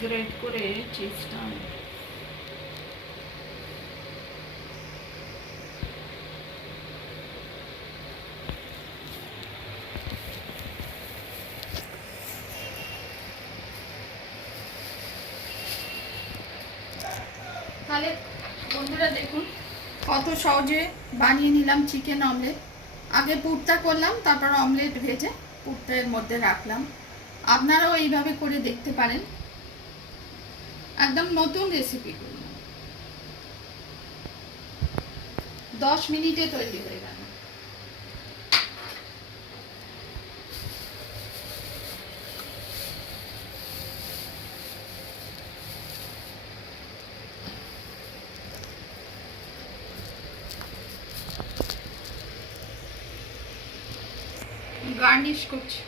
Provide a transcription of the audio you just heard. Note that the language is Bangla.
গ্রেট করে চিজটা তাহলে বন্ধুরা দেখুন কত সহজে বানিয়ে নিলাম চিকেন অমলেট। আগে পুরটা করলাম, তারপর অমলেট ভেজে পুরটার মধ্যে রাখলাম। আপনারাও এইভাবে করে দেখতে পারেন, একদম নতুন রেসিপি। 10 মিনিটে তৈরি হয়ে গেল। গার্নিশ করছি।